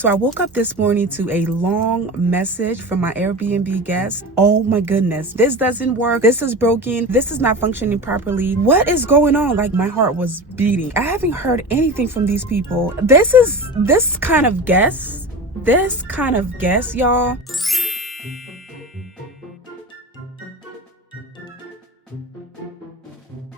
So I woke up this morning to a long message from my Airbnb guest. Oh my goodness, this doesn't work. This is broken. This is not functioning properly. What is going on? Like, my heart was beating. I haven't heard anything from these people. This kind of guess, y'all.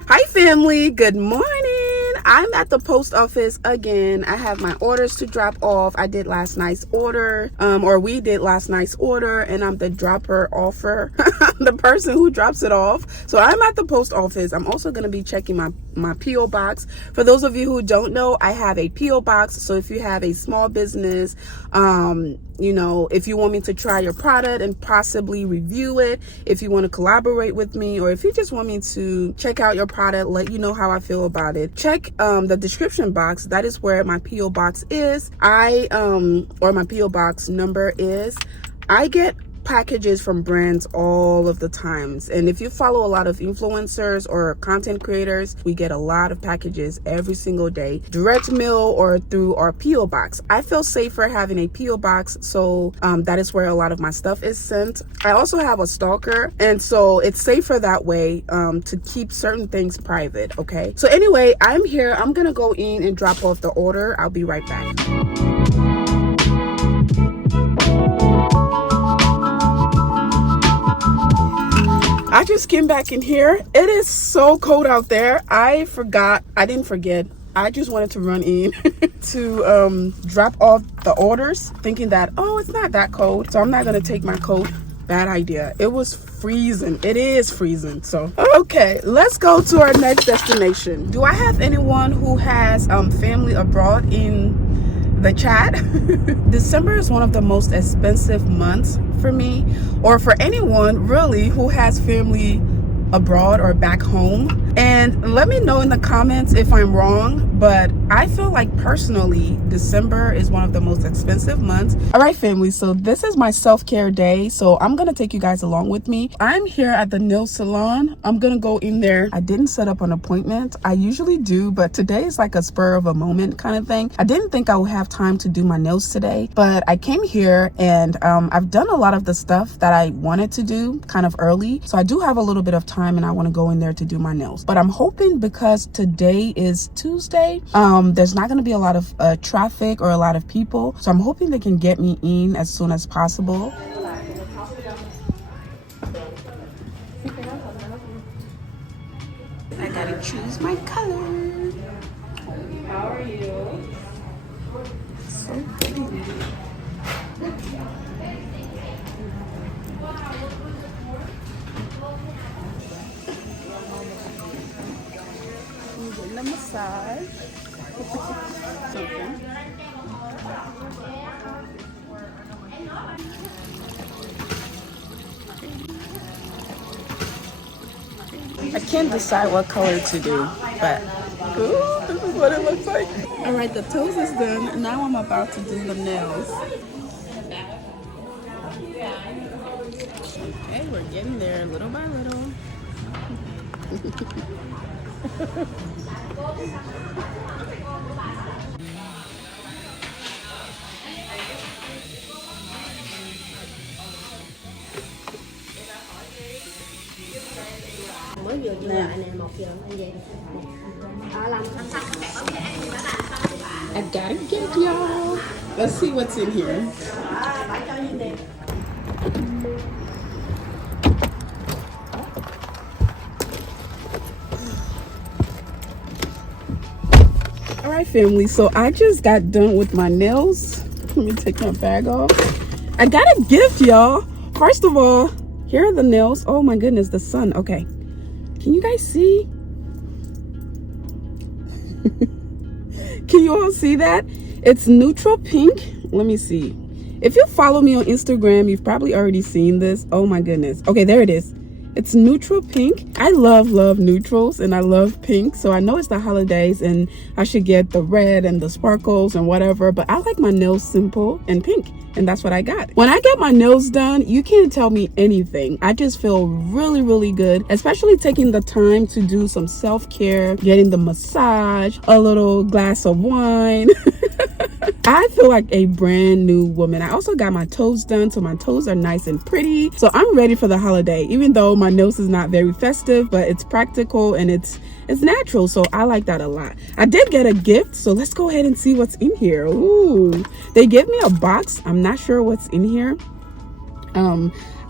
Hi family, good morning. I'm at the post office again. I have my orders to drop off. I did last night's order, or we did last night's order, and I'm the dropper offer, the person who drops it off. So I'm at the post office. I'm also going to be checking my P.O. box. For those of you who don't know, I have a P.O. box. So if you have a small business, you know, if you want me to try your product and possibly review it, if you want to collaborate with me, or if you just want me to check out your product, let you know how I feel about it, check the description box. That is where my P.O. box is. Or my P.O. box number is. I get packages from brands all of the times, and if you follow a lot of influencers or content creators, we get a lot of packages every single day, direct mail or through our P.O. box. I feel safer having a P.O. box, so that is where a lot of my stuff is sent. I also have a stalker, and so it's safer that way, to keep certain things private. Okay, so anyway, I'm here. I'm gonna go in and drop off the order. I'll be right back. I just came back in here. It is so cold out there. I didn't forget. I just wanted to run in to drop off the orders, thinking that, oh, it's not that cold, so I'm not gonna take my coat. Bad idea. It was freezing. It is freezing. So okay, let's go to our next destination. Do I have anyone who has family abroad in the chat? December is one of the most expensive months for me, or for anyone really who has family abroad or back home. And let me know in the comments if I'm wrong, but I feel like personally December is one of the most expensive months. All right family, so this is my self-care day, so I'm gonna take you guys along with me. I'm here at the nail salon. I'm gonna go in there. I didn't set up an appointment. I usually do, but today is like a spur of a moment kind of thing. I didn't think I would have time to do my nails today, but I came here and I've done a lot of the stuff that I wanted to do kind of early, so I do have a little bit of time and I want to go in there to do my nails. But I'm hoping, because today is Tuesday, there's not going to be a lot of traffic or a lot of people, so I'm hoping they can get me in as soon as possible. I gotta choose my color. How are you? So pretty. The massage. Something. I can't decide what color to do, but ooh, this is what it looks like. All right, the toes is done. Now I'm about to do the nails. Okay, we're getting there little by little. Mới vừa chụp lại nè, 1 giờ anh về. Làm I gotta get y'all. Let's see what's in here. All right, family. So I just got done with my nails. Let me take my bag off. I got a gift, y'all. First of all, here are the nails. Oh my goodness, the sun. Okay. Can you guys see? Can you all see that? It's neutral pink. Let me see. If you follow me on Instagram, you've probably already seen this. Oh my goodness. Okay, there it is. It's neutral pink. I love neutrals, and I love pink, so I know it's the holidays and I should get the red and the sparkles and whatever, but I like my nails simple and pink, and that's what I got. When I get my nails done, you can't tell me anything. I just feel really good, especially taking the time to do some self-care, getting the massage, a little glass of wine. I feel like a brand new woman. I also got my toes done, so my toes are nice and pretty. So I'm ready for the holiday, even though my nose is not very festive, but it's practical and it's natural. So I like that a lot. I did get a gift, so let's go ahead and see what's in here. Ooh, they gave me a box. I'm not sure what's in here.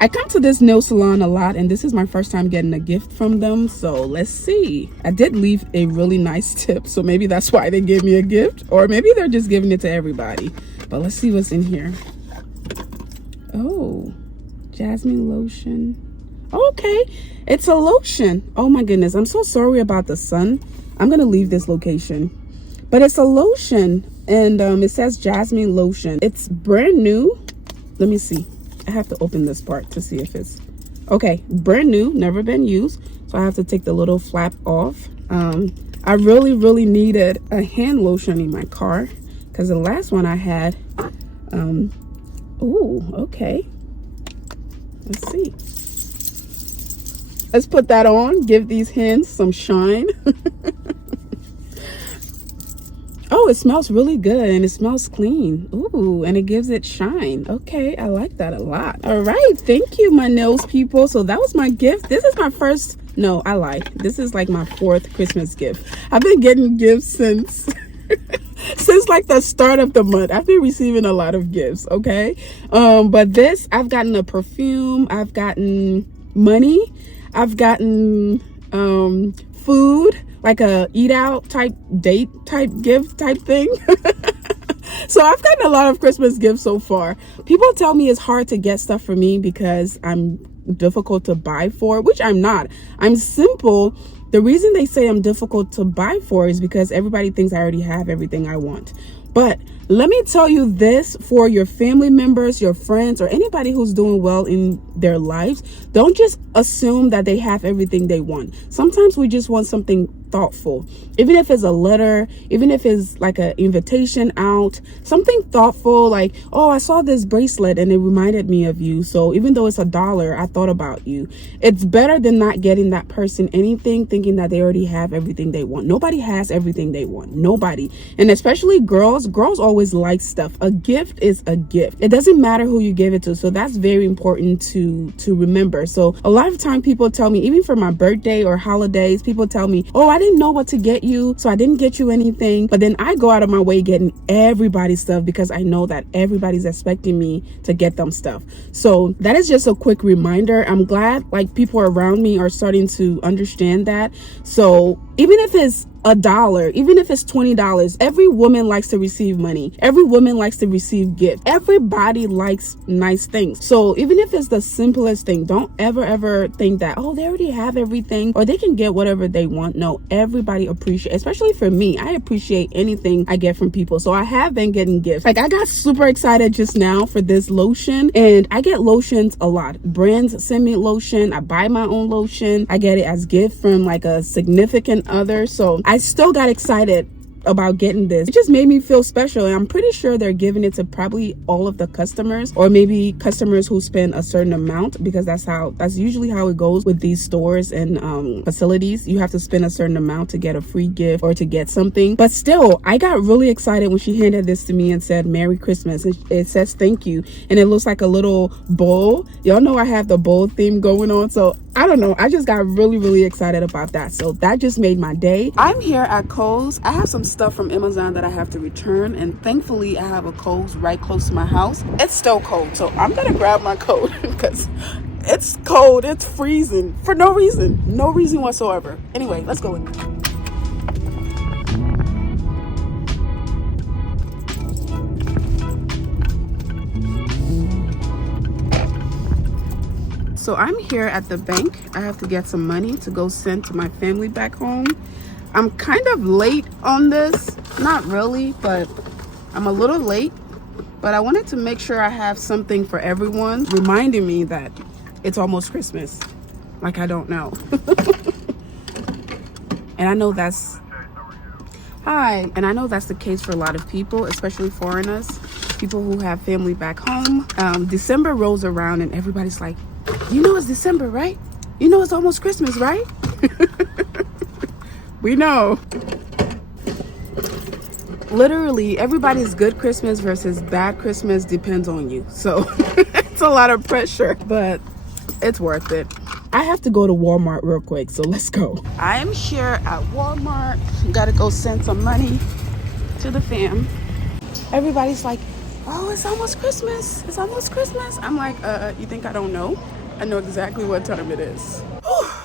I come to this nail salon a lot, and this is my first time getting a gift from them, so let's see. I did leave a really nice tip, so maybe that's why they gave me a gift, or maybe they're just giving it to everybody. But let's see what's in here. Oh, jasmine lotion. Okay, it's a lotion. Oh my goodness, I'm so sorry about the sun. I'm gonna leave this location, but it's a lotion, and it says jasmine lotion. It's brand new. Let me see. I have to open this part to see if it's okay. Brand new, never been used, so I have to take the little flap off. I really needed a hand lotion in my car because the last one I had ooh, okay, let's see. Let's put that on, give these hands some shine. Oh, it smells really good and it smells clean. Ooh, and it gives it shine. Okay, I like that a lot. All right, thank you, my nails people. So that was my gift. This is my first, no, I lied. This is like my 4th Christmas gift. I've been getting gifts since like the start of the month. I've been receiving a lot of gifts, okay? But this, I've gotten a perfume, I've gotten money, I've gotten food, like a eat out type date type gift type thing. So I've gotten a lot of Christmas gifts so far. People tell me it's hard to get stuff for me because I'm difficult to buy for, which I'm not. I'm simple. The reason they say I'm difficult to buy for is because everybody thinks I already have everything I want. But let me tell you this, for your family members, your friends, or anybody who's doing well in their lives, don't just assume that they have everything they want. Sometimes we just want something thoughtful, even if it's a letter, even if it's like an invitation out, something thoughtful, like, oh, I saw this bracelet and it reminded me of you, so even though it's $1, I thought about you. It's better than not getting that person anything thinking that they already have everything they want. Nobody has everything they want, nobody. And especially girls always like stuff. A gift is a gift. It doesn't matter who you give it to, so that's very important to remember. So a lot of time people tell me, even for my birthday or holidays, people tell me, oh, I didn't know what to get you, so I didn't get you anything. But then I go out of my way getting everybody stuff because I know that everybody's expecting me to get them stuff. So that is just a quick reminder. I'm glad like people around me are starting to understand that. So even if it's $1, even if it's $20, every woman likes to receive money. Every woman likes to receive gifts. Everybody likes nice things. So even if it's the simplest thing, don't ever think that, oh, they already have everything or they can get whatever they want. No, everybody appreciates, especially for me, I appreciate anything I get from people. So I have been getting gifts. Like I got super excited just now for this lotion, and I get lotions a lot. Brands send me lotion. I buy my own lotion. I get it as gift from like a significant other. So I still got excited about getting this. It just made me feel special, and I'm pretty sure they're giving it to probably all of the customers, or maybe customers who spend a certain amount, because that's usually how it goes with these stores and facilities. You have to spend a certain amount to get a free gift or to get something. But still, I got really excited when she handed this to me and said Merry Christmas. It says thank you, and it looks like a little bowl. Y'all know I have the bowl theme going on, so I don't know, I just got really excited about that. So that just made my day. I'm here at Kohl's. I have some stuff from Amazon that I have to return, and thankfully I have a Kohl's right close to my house. It's still cold, so I'm gonna grab my coat because it's cold, it's freezing for no reason whatsoever. Anyway, let's go in. So I'm here at the bank. I have to get some money to go send to my family back home. I'm kind of late on this. Not really, but I'm a little late. But I wanted to make sure I have something for everyone, reminding me that it's almost Christmas. Like I don't know. And I know that's... Hi. And I know that's the case for a lot of people, especially foreigners, people who have family back home. December rolls around and everybody's like, you know it's December, right? You know it's almost Christmas, right? We know. literally everybody's good Christmas versus bad Christmas depends on you. So it's a lot of pressure, but it's worth it. I have to go to Walmart real quick, so let's go. I am here at Walmart. Gotta go send some money to the fam. Everybody's like, oh, it's almost Christmas. It's almost Christmas. I'm like, you think I don't know? I know exactly what time it is.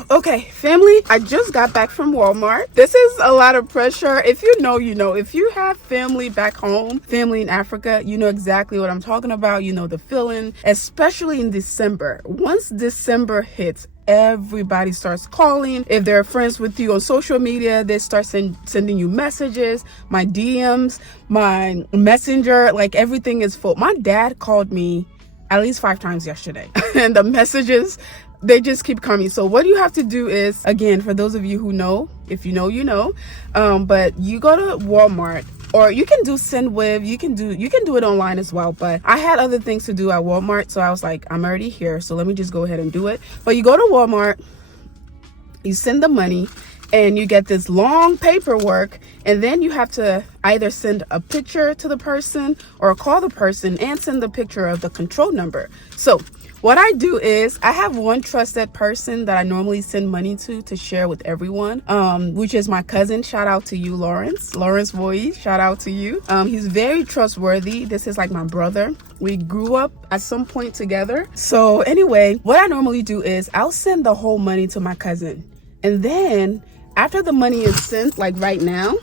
Okay, family, I just got back from Walmart. This is a lot of pressure. If you know, you know. If you have family back home, family in Africa, you know exactly what I'm talking about. You know the feeling, especially in December. Once December hits, everybody starts calling. If they're friends with you on social media, they start sending you messages. My DMs, my messenger, like everything is full. My dad called me at least 5 times yesterday and the messages, they just keep coming. So what you have to do is, again, for those of you who know, if you know, you know, but you go to Walmart, or you can do SendWave, you can do it online as well, but I had other things to do at Walmart, so I was like, I'm already here, so let me just go ahead and do it. But you go to Walmart, you send the money, and you get this long paperwork, and then you have to either send a picture to the person or call the person and send the picture of the control number. So what I do is I have one trusted person that I normally send money to share with everyone, which is my cousin. Shout out to you, Lawrence Boy. Shout out to you. He's very trustworthy. This is like my brother. We grew up at some point together. So anyway, what I normally do is I'll send the whole money to my cousin, and then after the money is sent, like right now,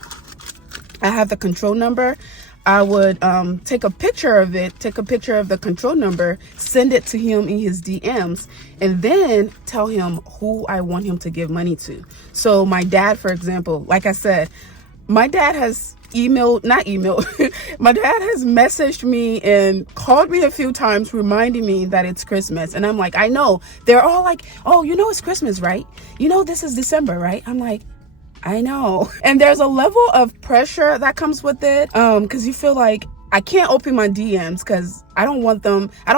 I have the control number. I would take a picture of it, take a picture of the control number, send it to him in his DMs, and then tell him who I want him to give money to. So my dad, for example, like I said, my dad has my dad has messaged me and called me a few times reminding me that it's Christmas. And I'm like, I know. They're all like, oh, you know it's Christmas, right? You know this is December, right? I'm like, I know. And there's a level of pressure that comes with it, because you feel like I can't open my DMs because I don't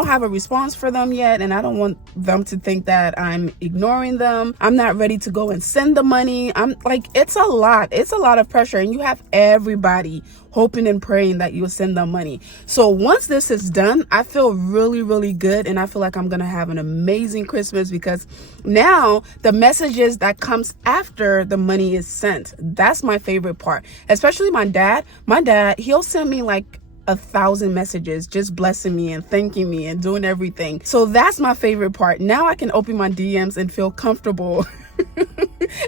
have a response for them yet, and I don't want them to think that I'm ignoring them. I'm not ready to go and send the money. I'm like, it's a lot of pressure, and you have everybody hoping and praying that you'll send them money. So once this is done, I feel really, really good, and I feel like I'm gonna have an amazing Christmas, because now the messages that comes after the money is sent, that's my favorite part. Especially my dad, he'll send me like 1,000 messages just blessing me and thanking me and doing everything. So that's my favorite part. Now I can open my DMs and feel comfortable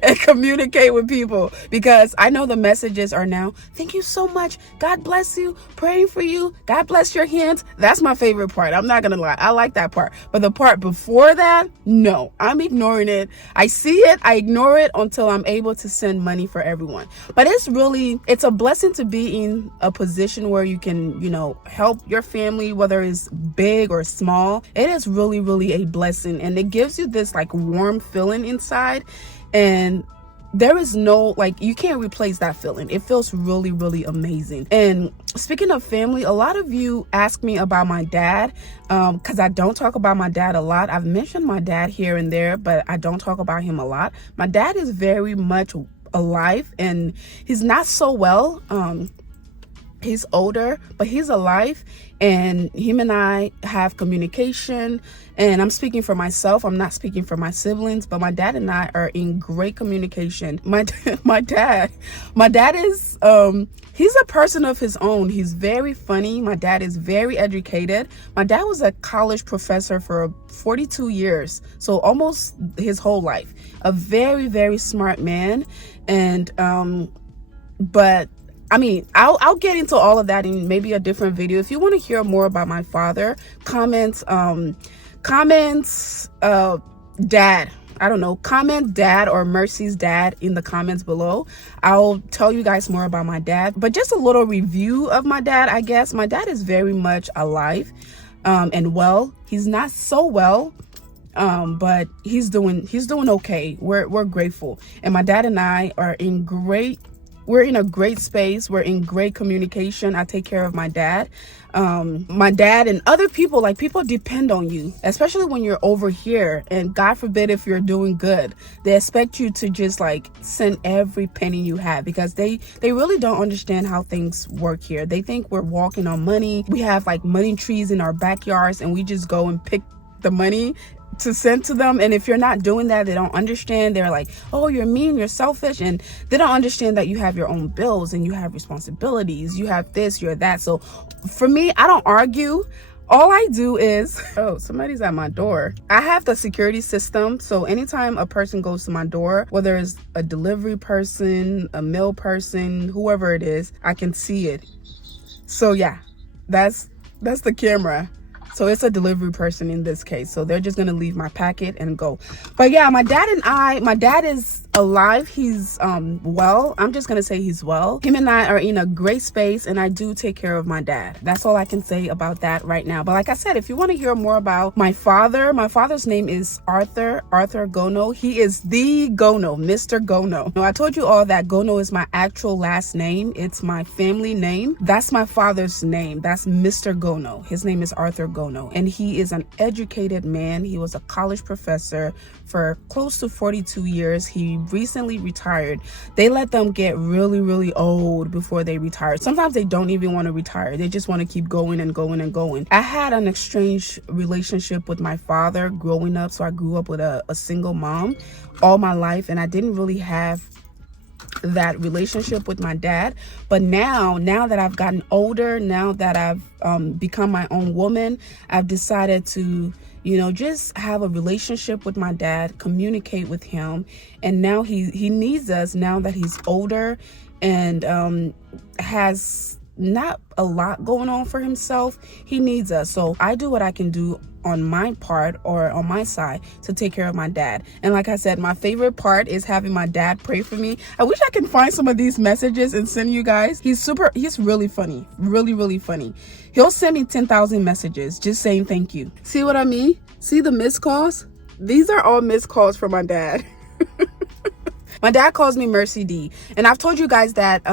and communicate with people, because I know the messages are now, thank you so much, God bless you, praying for you, God bless your hands. That's my favorite part. I'm not gonna lie, I like that part. But the part before that, no, I'm ignoring it. I see it, I ignore it until I'm able to send money for everyone. But it's a blessing to be in a position where you can, you know, help your family, whether it's big or small. It is really, really a blessing, and it gives you this like warm feeling inside. And there is no, like, you can't replace that feeling. It feels really, really amazing. And speaking of family, a lot of you ask me about my dad, because I don't talk about my dad a lot. I've mentioned my dad here and there, but I don't talk about him a lot. My dad is very much alive, and he's not so well. He's older, but he's alive, and him and I have communication. And I'm speaking for myself, I'm not speaking for my siblings, but my dad and I are in great communication. My dad is he's a person of his own. He's very funny. My dad is very educated. My dad was a college professor for 42 years, so almost his whole life. A very, very smart man. And but I mean, I'll get into all of that in maybe a different video. If you want to hear more about my father, comment dad, I don't know, comment dad or Mercy's dad in the comments below. I'll tell you guys more about my dad. But just a little review of my dad, I guess. My dad is very much alive and well. He's not so well, but he's doing okay. We're grateful. And my dad and I are in great we're in a great space. We're in great communication. I take care of my dad. My dad and other people, like, people depend on you, especially when you're over here, and God forbid if you're doing good, they expect you to just like send every penny you have, because they really don't understand how things work here. They think we're walking on money. We have like money trees in our backyards, and we just go and pick the money to send to them. And if you're not doing that, they don't understand. They're like, oh, you're mean, you're selfish. And they don't understand that you have your own bills and you have responsibilities, you have this, you're that. So for me, I don't argue. All I do is, oh, somebody's at my door. I have the security system, so anytime a person goes to my door, whether it's a delivery person, a mail person, whoever it is, I can see it. So yeah, that's the camera. So it's a delivery person in this case. So they're just gonna leave my packet and go. But yeah, my dad is alive. He's well. I'm just gonna say he's well. Him and I are in a great space, and I do take care of my dad. That's all I can say about that right now. But like I said, if you want to hear more about my father's name is Arthur Gono. He is the Gono, Mr. Gono. Now, I told you all that Gono is my actual last name. It's my family name. That's my father's name. That's Mr. Gono. His name is Arthur Gono, and he is an educated man. He was a college professor for close to 42 years. He recently retired. They let them get really, really old before they retire. Sometimes they don't even want to retire. They just want to keep going and going and going. I had an estranged relationship with my father growing up. So I grew up with a single mom all my life, and I didn't really have that relationship with my dad. But now that I've gotten older, now that I've become my own woman, I've decided to, you know, just have a relationship with my dad, communicate with him. And now he needs us, now that he's older and has not a lot going on for himself. He needs us. So I do what I can do on my part or on my side to take care of my dad. And like I said, my favorite part is having my dad pray for me. I wish I can find some of these messages and send you guys. He's really funny, really funny. He'll send me 10,000 messages just saying thank you. See what I mean? See the missed calls? These are all missed calls from my dad. My dad calls me Mercy D. And I've told you guys that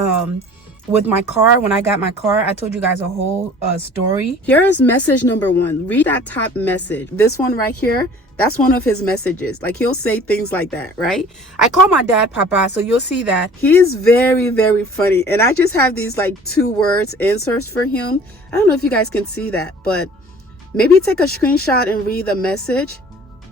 with my car, when I got my car, I told you guys a whole story. Here is message number 1. Read that top message. This one right here, that's one of his messages. Like, he'll say things like that, right? I call my dad Papa, so you'll see that he's very, very funny. And I just have these like 2 words inserts for him. I don't know if you guys can see that, but maybe take a screenshot and read the message.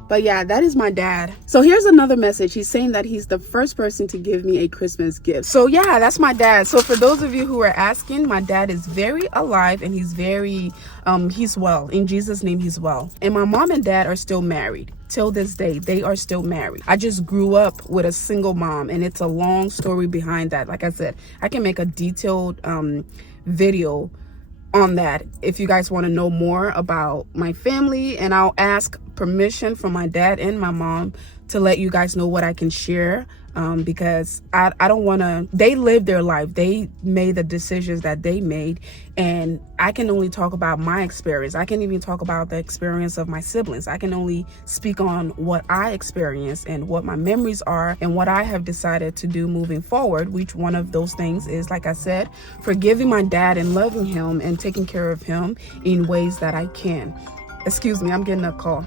But yeah, that is my dad. So here's another message. He's saying that he's the first person to give me a Christmas gift. So yeah, that's my dad. So for those of you who are asking, my dad is very alive, and he's very, he's well. In Jesus' name, he's well. And my mom and dad are still married. Till this day, they are still married. I just grew up with a single mom, and it's a long story behind that. Like I said, I can make a detailed video on that if you guys want to know more about my family, and I'll ask permission from my dad and my mom to let you guys know what I can share, because I don't want to. They lived their life, they made the decisions that they made, and I can only talk about my experience. I can't even talk about the experience of my siblings. I can only speak on what I experienced and what my memories are and what I have decided to do moving forward, which one of those things is, like I said, forgiving my dad and loving him and taking care of him in ways that I can. Excuse me, I'm getting a call.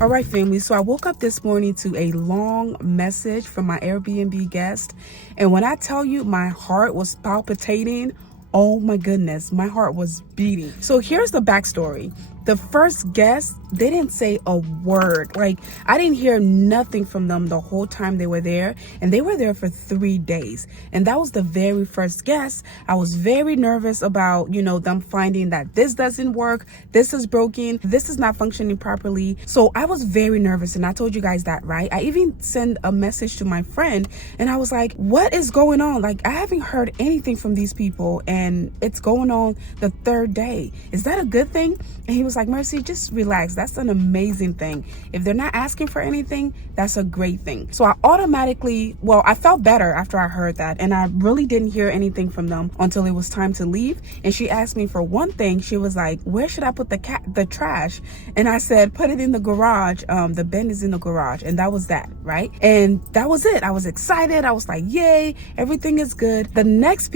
All right, family, so I woke up this morning to a long message from my Airbnb guest, and when I tell you my heart was palpitating, oh my goodness, my heart was beating. So here's the backstory. The first guest, they didn't say a word. Like, I didn't hear nothing from them the whole time they were there. And they were there for 3 days. And that was the very first guest. I was very nervous about, you know, them finding that this doesn't work, this is broken, this is not functioning properly. So I was very nervous, and I told you guys that, right? I even sent a message to my friend, and I was like, what is going on? Like, I haven't heard anything from these people, and it's going on the 3rd day. Is that a good thing? And he was like, Mercy, just relax. That's an amazing thing. If they're not asking for anything, that's a great thing. So I automatically, well, I felt better after I heard that, and I really didn't hear anything from them until it was time to leave. And she asked me for one thing. She was like, where should I put the trash? And I said, put it in the garage. The bin is in the garage. And that was that, right? And that was it. I was excited. I was like, yay, everything is good. The next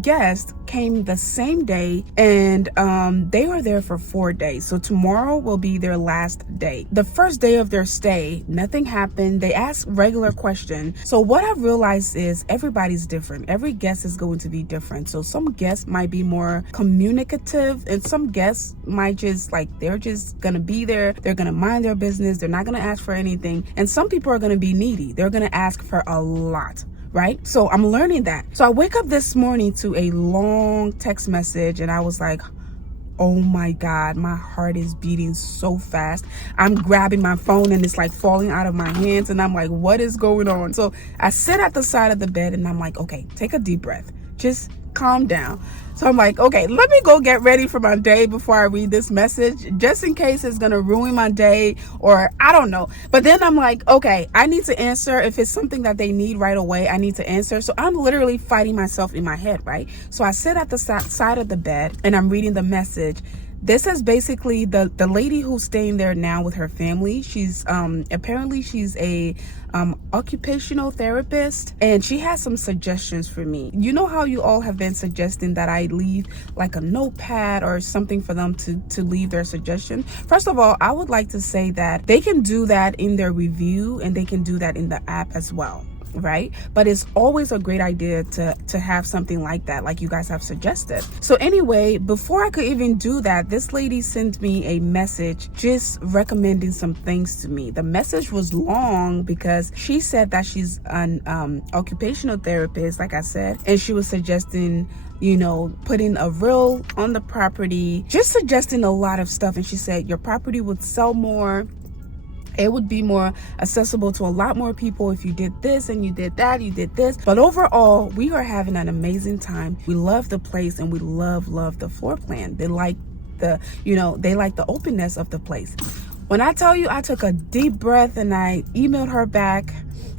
guest came the same day, and they were there for 4 days. So tomorrow will be their last day. The first day of their stay, nothing happened. They asked regular questions. So what I've realized is everybody's different. Every guest is going to be different. So some guests might be more communicative, and some guests might just like, they're just gonna be there. They're gonna mind their business. They're not gonna ask for anything. And some people are gonna be needy. They're gonna ask for a lot. Right? So I'm learning that. So I wake up this morning to a long text message, and I was like, oh my God, my heart is beating so fast. I'm grabbing my phone and it's like falling out of my hands, and I'm like, what is going on? So I sit at the side of the bed and I'm like, okay, take a deep breath. Just calm down. So I'm like, okay, let me go get ready for my day before I read this message, just in case it's going to ruin my day, or I don't know. But then I'm like, okay, I need to answer. If it's something that they need right away, I need to answer. So I'm literally fighting myself in my head, right? So I sit at the side of the bed and I'm reading the message. This is basically the lady who's staying there now with her family. She's apparently she's a occupational therapist, and she has some suggestions for me. You know how you all have been suggesting that I leave like a notepad or something for them to leave their suggestion. First of all, I would like to say that they can do that in their review, and they can do that in the app as well. Right? But it's always a great idea to have something like that, like you guys have suggested. So anyway, before I could even do that, this lady sent me a message just recommending some things to me. The message was long because she said that she's an occupational therapist, like I said, and she was suggesting, you know, putting a reel on the property, just suggesting a lot of stuff. And she said your property would sell more. It would be more accessible to a lot more people if you did this and you did that, you did this. But overall, we are having an amazing time. We love the place, and we love the floor plan. They like the, you know, they like the openness of the place. When I tell you, I took a deep breath and I emailed her back,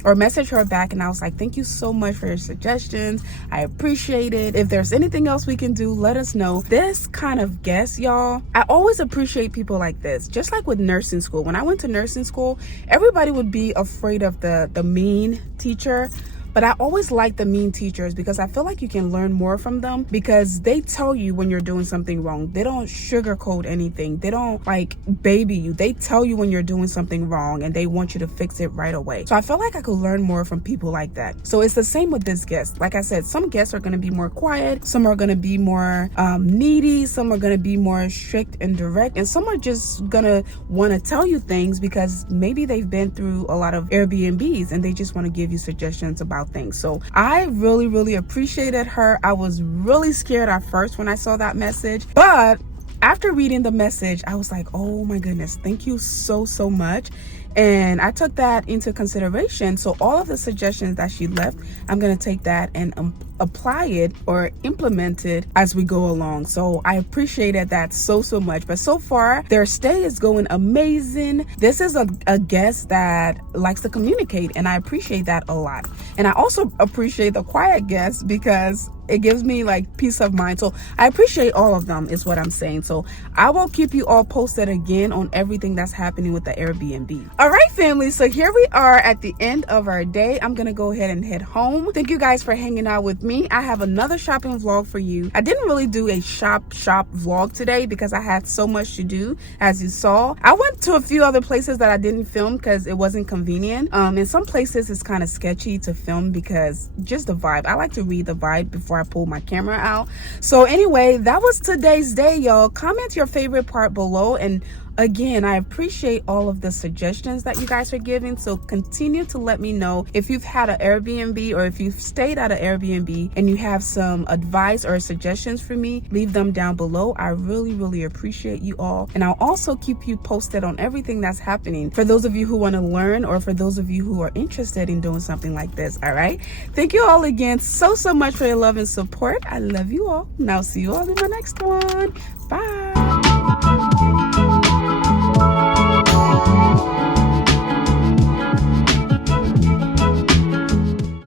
or message her back, and I was like, thank you so much for your suggestions. I appreciate it. If there's anything else we can do, let us know. This kind of guest, y'all, I always appreciate people like this. Just like with nursing school. When I went to nursing school, everybody would be afraid of the mean teacher. But I always like the mean teachers because I feel like you can learn more from them, because they tell you when you're doing something wrong. They don't sugarcoat anything. They don't like baby you. They tell you when you're doing something wrong, and they want you to fix it right away. So I feel like I could learn more from people like that. So it's the same with this guest. Like I said, some guests are going to be more quiet. Some are going to be more needy. Some are going to be more strict and direct. And some are just going to want to tell you things because maybe they've been through a lot of Airbnbs and they just want to give you suggestions about things. So I really appreciated her. I was really scared at first when I saw that message, but after reading the message, I was like, oh my goodness, thank you so much. And I took that into consideration. So all of the suggestions that she left, I'm going to take that and apply it or implement it as we go along. So I appreciated that so much. But so far, their stay is going amazing. This is a guest that likes to communicate, and I appreciate that a lot. And I also appreciate the quiet guests because it gives me like peace of mind. So I appreciate all of them is what I'm saying. So I will keep you all posted again on everything that's happening with the Airbnb. All right, family. So here we are at the end of our day. I'm going to go ahead and head home. Thank you guys for hanging out with me. I have another shopping vlog for you. I didn't really do a shop vlog today because I had so much to do. As you saw, I went to a few other places that I didn't film because it wasn't convenient. In some places it's kind of sketchy to film because just the vibe. I like to read the vibe before I pull my camera out. So anyway, that was today's day, y'all. Comment your favorite part below, and again, I appreciate all of the suggestions that you guys are giving. So continue to let me know if you've had an Airbnb or if you've stayed at an Airbnb and you have some advice or suggestions for me. Leave them down below. I really appreciate you all. And I'll also keep you posted on everything that's happening for those of you who want to learn, or for those of you who are interested in doing something like this. All right. Thank you all again so much for your love and support. I love you all. Now see you all in my next one. Bye.